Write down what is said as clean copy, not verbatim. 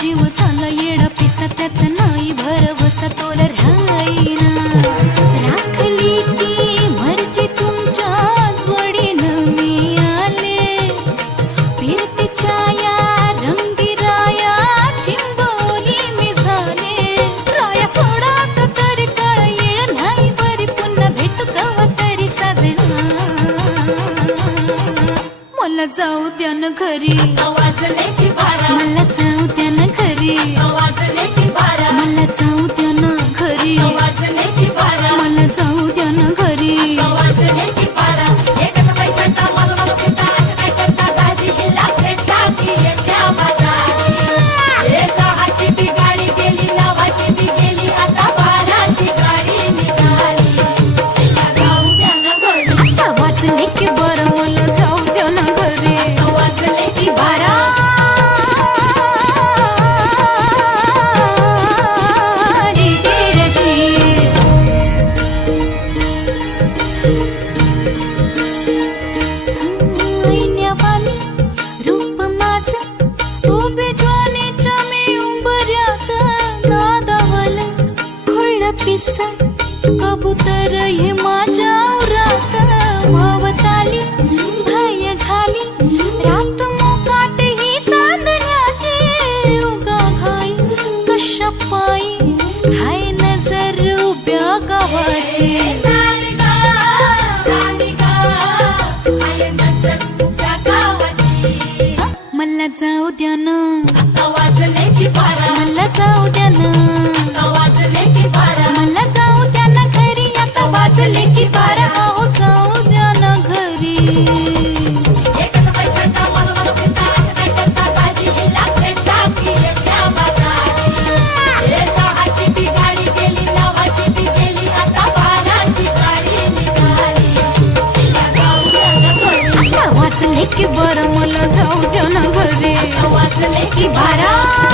जीव झाला येडा पिसा त्याचा नाही भरवसा तोल राहीना राखली ती मर्जी तुमच्याच वडीनं मी आले फिरतीच्या या रंगी राया चिंबोली मी झाले राया सोडा तरी कळ येळ नाही बरी पुन्हा भेटू कवा तरी साजना मला जाऊ द्या न घरी वाजले की बारा मला जाऊ द्या न घरी वाजले की बारा मला जाऊ द्या न घरी वाजले की बारा मला जाऊ द्या न घरी वाजले की बारा एकच पैशाचा मला भेटा काय करता दाजी हिला भेटा की येत्या बाजारी हे सहाची बी गाडी गेली नावाची बी गेली आता बाराची गाडी निघाली तिला जाऊ द्या ना घरी आता वाजले की बरं मला जाऊ द्या न घरी वाजले की बारा रूप माझं उभे ज्वानीच्या मी उंबऱ्यात नादावलं खुळ्ळ पिसा कबूतर हे माझ्या उरात वावताली भय झाली रात मोकाट ही चांदण्याची उगा घाई कशा पायी हाय नजर उभ्या गावाची मला जाऊ द्या न वाजले की बारा मला जाऊ द्या न वाजले की बारा मला जाऊ द्या न घरी आता वाजले की बारा अहो जाऊ द्या न घरी एकच पैशाचा मला भेटा काय करता दाजी हिला भेटा की येत्या बाजारी हे सहाची बी गाडी गेली नावाची बी गेली आता बाराची गाडी निघाली तिला जाऊ द्या ना घरी आता वाजले की बरं मला जाऊ द्या न घरी वाजले की बारा